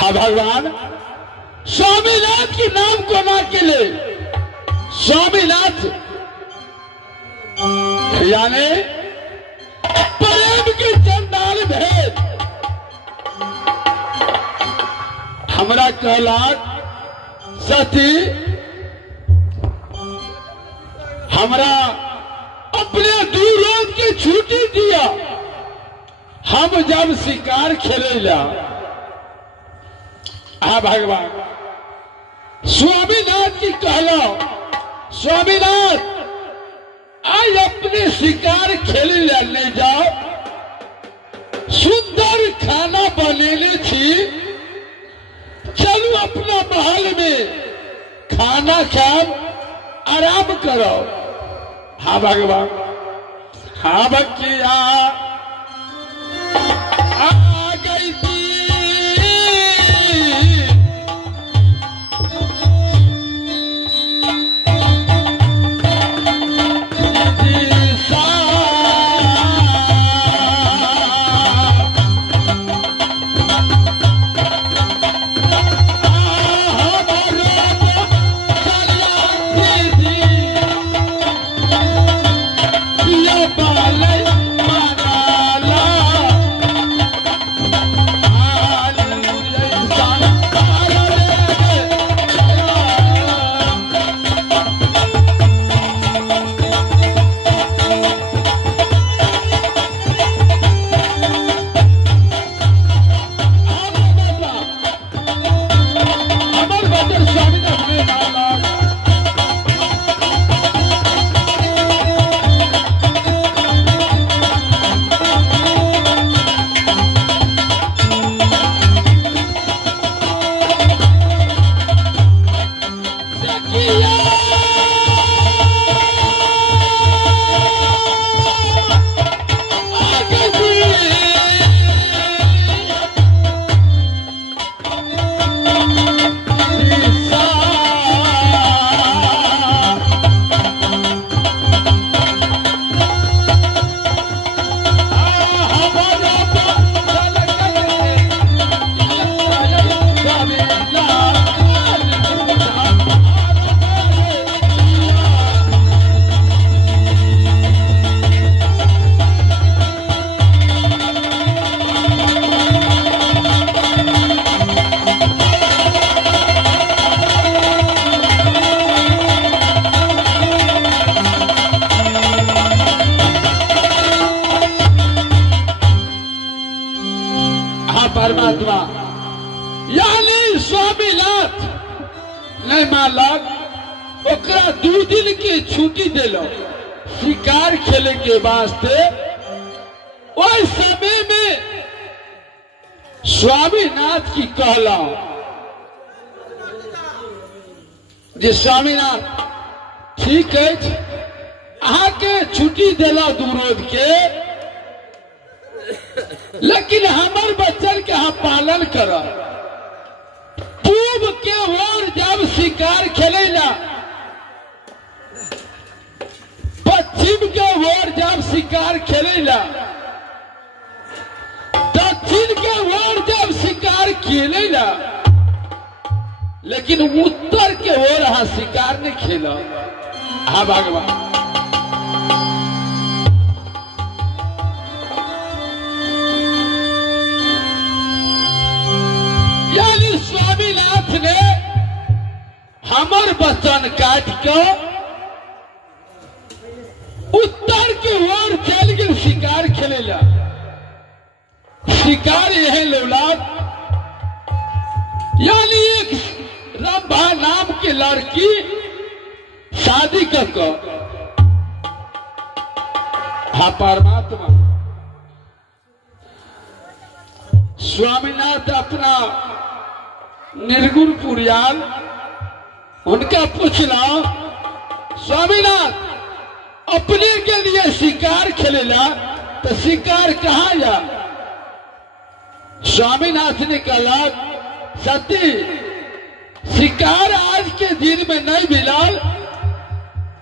हा भगवान स्वामीनाथ के नाम को ना के ले स्वामीनाथ यानी प्रेम के चंडाल भेद हमरा कहलाक सती हमरा अपने दू रोज की छुट्टी दिया। हम जब शिकार खेलेला हाँ भगवान स्वामीनाथ की कहला स्वामीनाथ आज अपने शिकार खेले ले जाओ सुंदर खाना बनेले थी चलो अपना महल में खाना खाओ आराम करो। हाँ भगवान हाँ भक्तिया आ गई थी परमात्मा यानी स्वामीनाथ नहीं मानलक ओकरा 2 दिन की छुट्टी दिलो शिकार खेले के वास्ते। ओई समय में स्वामीनाथ की कहला जे स्वामीनाथ ठीक है अहाँ के छुट्टी दिला 2 रोज के लेकिन हमार बच्चन के हम पालन कर पूर्व के ओर जब शिकार खेलेला पश्चिम के ओर जब शिकार खेलेला दक्षिण के ओर जब शिकार खेलेला लेकिन उत्तर के ओर हाँ शिकार नहीं खेला। हाँ भगवान यानी स्वामीनाथ ने हमर वचन काट के उत्तर के ओर चल गए शिकार खेलेला। शिकार यह लौलाद यानी एक रंभा नाम की लड़की शादी करके हाँ परमात्मा स्वामीनाथ अपना निर्गुण पुरियाल उनका पूछला स्वामीनाथ अपने के लिए शिकार खेलेला तो शिकार कहाँ जा। स्वामीनाथ ने कहा सती शिकार आज के दिन में नहीं मिलाल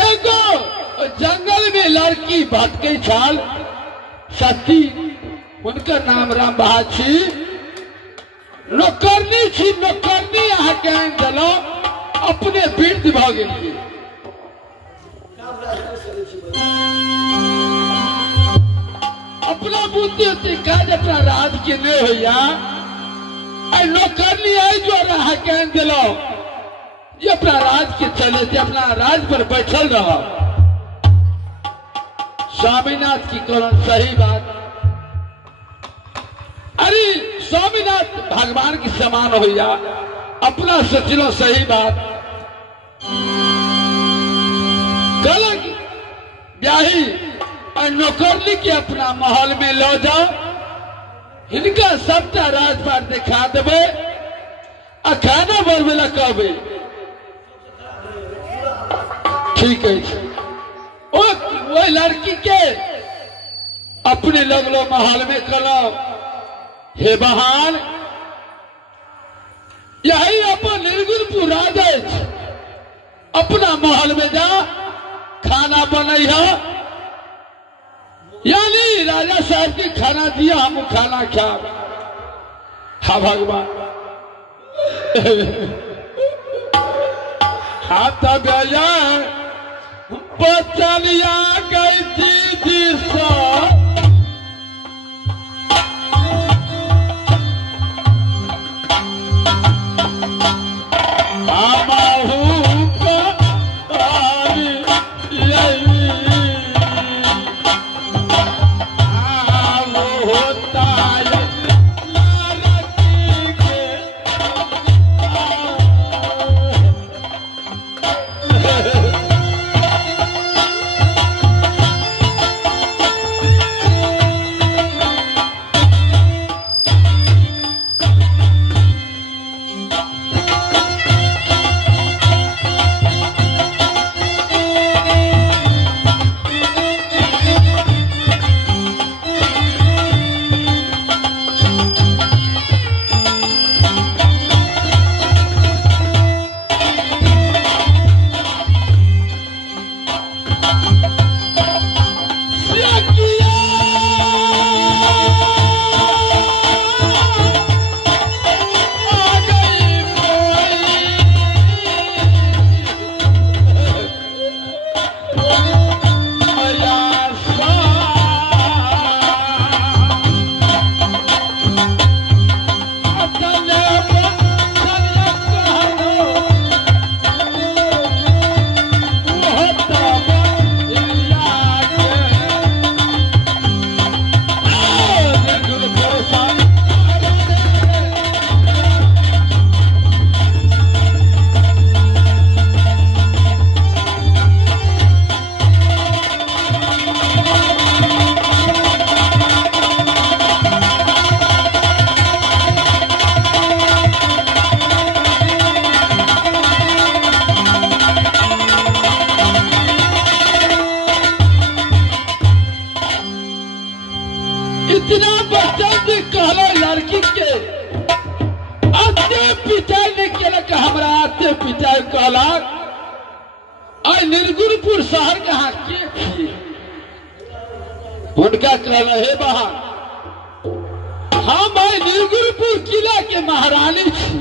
एगो जंगल में लड़की भटके छाल सती उनका नाम रामबा छी नौकरनी छी, नौकरनी अहाँ के आनि देलहुँ, अपने वृद्ध भऽ गेलियै। अपना बुद्धि होती काज अपना राज के नहीं होइया, नौकरनी आई जो अहाँ के आनि देलहुँ, ये अपना राज के चले थे, अपना राज पर बैठल रहा। स्वामीनाथ की कहलन सही बात। अरे स्वामीनाथ भगवान के समान होइया, अपना सोचलो सही बात। कहलक ब्याही नौकरनी के अपना महल में लो जाओ, हिनका सबटा राजपाट दिखा देवे, आ खाना बनबे ला कहबे। ठीक है, वो लड़की के अपने लगलो महल में कलो, हे बहान यही अपन निर्गुणपुर राजा अपना महल में जा खाना बनैया, यानी राजा साहब के खाना दिया, हम खाना खा। हा भगवान हाथ भैया बचलिया गई दीदी सा, निर्गुणपुर शहर कहाँ के उनका कहना है बहान, हम भाई निर्गुणपुर किला के महारानी छी।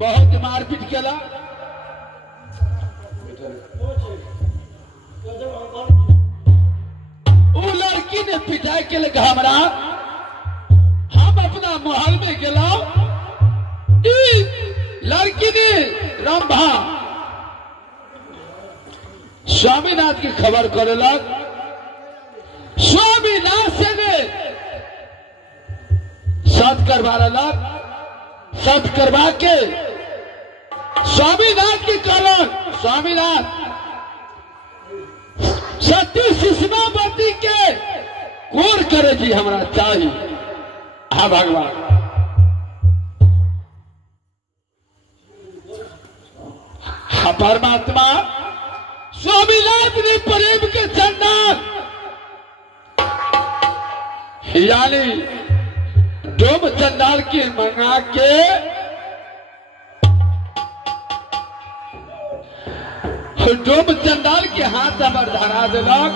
बहुत मारपीट केला, वो लड़की ने पिटाई के लिए हमरा, हम अपना महल में गेला, लड़की ने रंभा स्वामीनाथ की खबर करेलक। स्वामीनाथ से ने सत करवा लग, सत करवा के स्वामीनाथ की कहलन, स्वामीनाथ सती सुषमावती के कोर करे जी हमरा चाहिए। हाँ भगवान, हाँ परमात्मा, स्वामीनाथ ने प्रेम के चंदन यानी डोम चंडाल की मंगा के डोम चंडाल के हाथ पर धरा दिलक।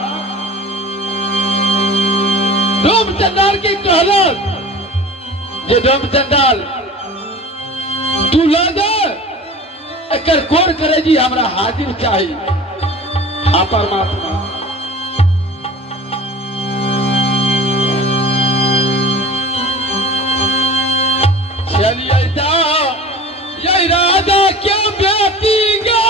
डोम चंडाल के कहलक जे डोम चंडाल तू लगा एकर कोर करे जी हमरा हाजिर चाहिए। हाँ परमात्मा चलिए जाओ ये राजा क्यों बेटी गा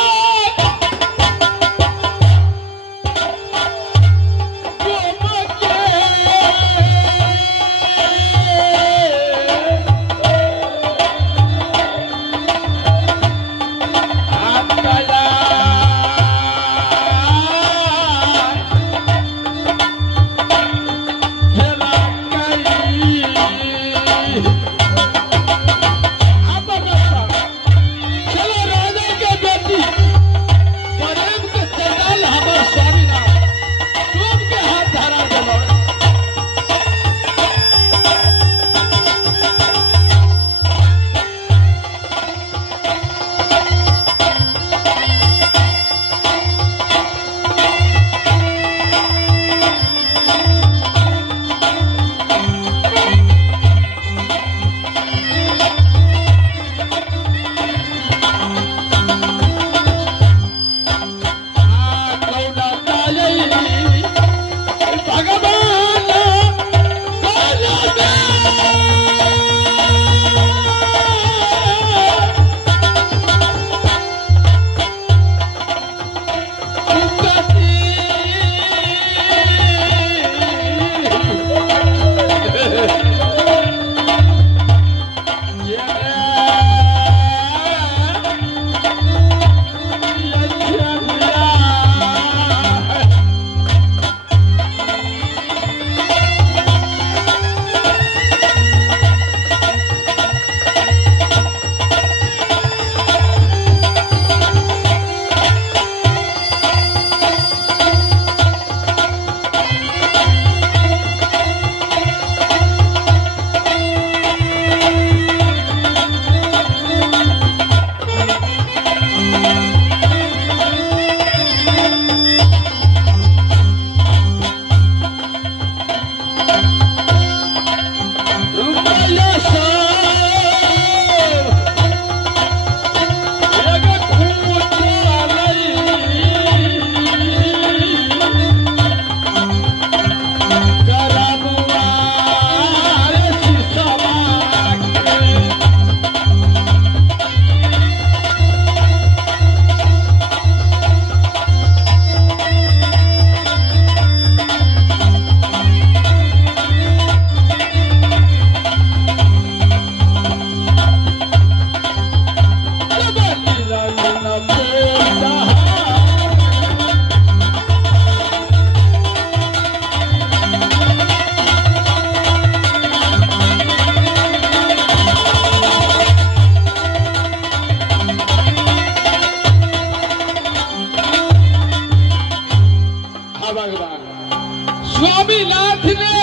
स्वामीनाथ ने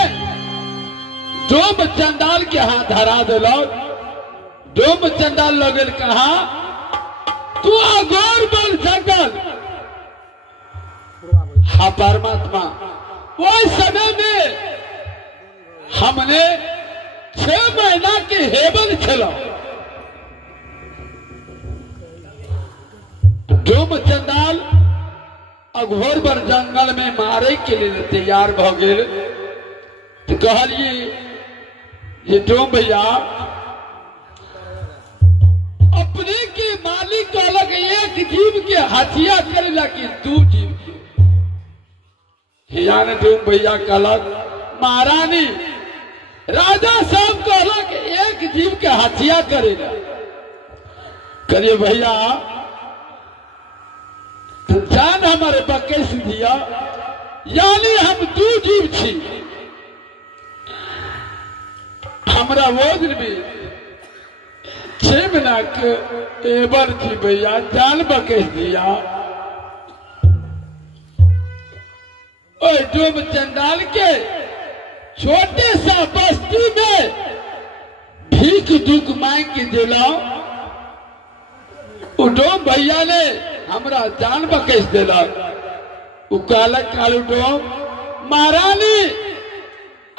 डोम चंडाल के हाथ धरा दिलो। डोम चंडाल लोग कहा तू अगोर बल जंगल। हाँ परमात्मा वो समय में हमने 6 महीना के हेबल खेलो। डोम चंडाल अघोर बर जंगल में मारे के लिए तैयार भ गए। तो कहलिए ये डोम भैया अपने के मालिक को अलग एक जीव के हथिया कर लगी 2 जीव के यानी डोम भैया कहलक महारानी राजा साहब को अलग एक जीव के हथिया करेगा। करिए भैया जान हमारे बकेश दिया यानी हम 2 जीव छी। हमरा वो दिन भी 6 महीना के एबर थी भैया जान बकेश दिया। और डोम चंडाल के छोटे सा बस्ती में भीख दुख मांग के दिला। डोम भैया ने हमरा जान बकेश दिला। कहलक कालू डोम महारानी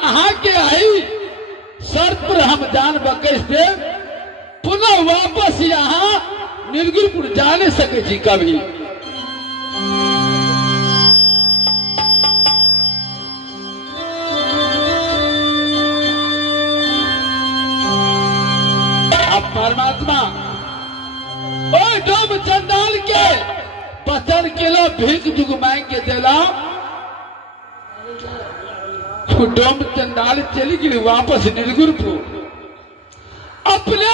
अहा के आई शर्त और हम जान बकैस दे पुनः वापस यहाँ निर्गुणपुर जा नहीं सके जी कभी। अब परमात्मा ओ डोम चंडाल के बचन किलो भीख दुख मांग के देला, डोम चंडाल चली गई वापस निर्गुणपुर। अपने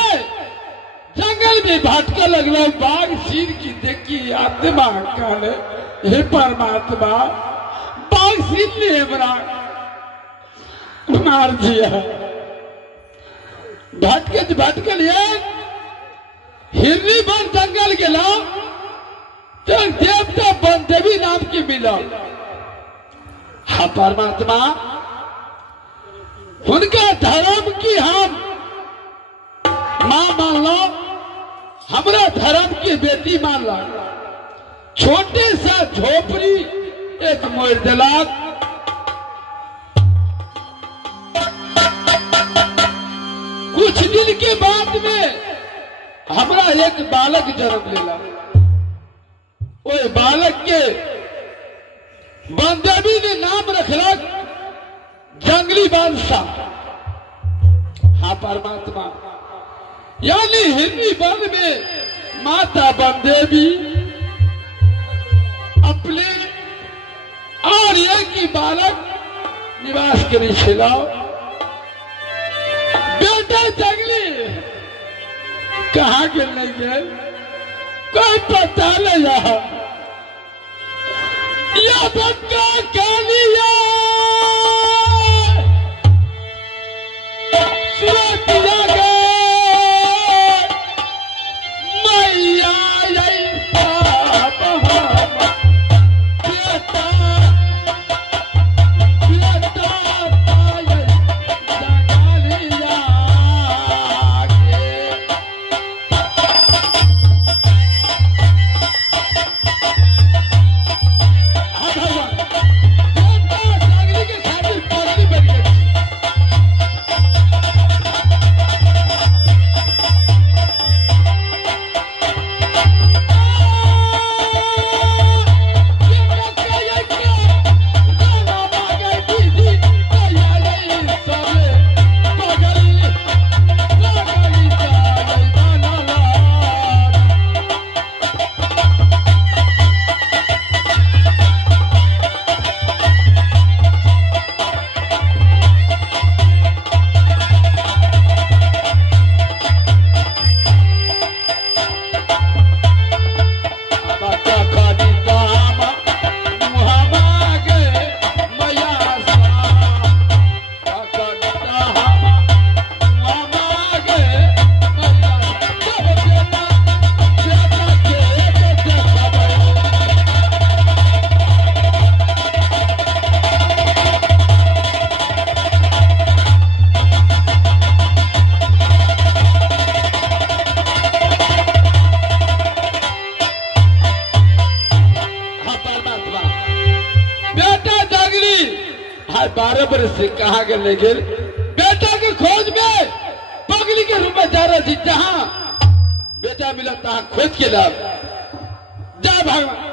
जंगल में भटका लगला, बाघ सिर की देखी आत्मा काले, हे परमात्मा बाघ सिर ने हमरा मार दिया। भटकल हिरनी बन जंगल गेला तो देवता बन देवी नाम की मिला। हाँ परमात्मा उनका धर्म की हम मां मान लो, हमरा धर्म की बेटी मान लो। छोटे सा झोपड़ी एक मोड़ दिलाक, कुछ दिन के बाद में हमरा एक बालक जन्म लेला। ओए बालक के बनदेवी ने नाम रखलक जंगली बादशाह। हाँ परमात्मा यानी हिरनी वन में माता बनदेवी अपने और एक ही बालक निवास करी छिलाओ। बेटा जंगली कहाँ गिर नहीं गए कोई पता नहीं। यह बच्चा कालिया से कहा गए बेटा के खोज में पगली के रूप में जा रहा थी। जहां बेटा मिला तहां खोज के लाभ जा भगवान।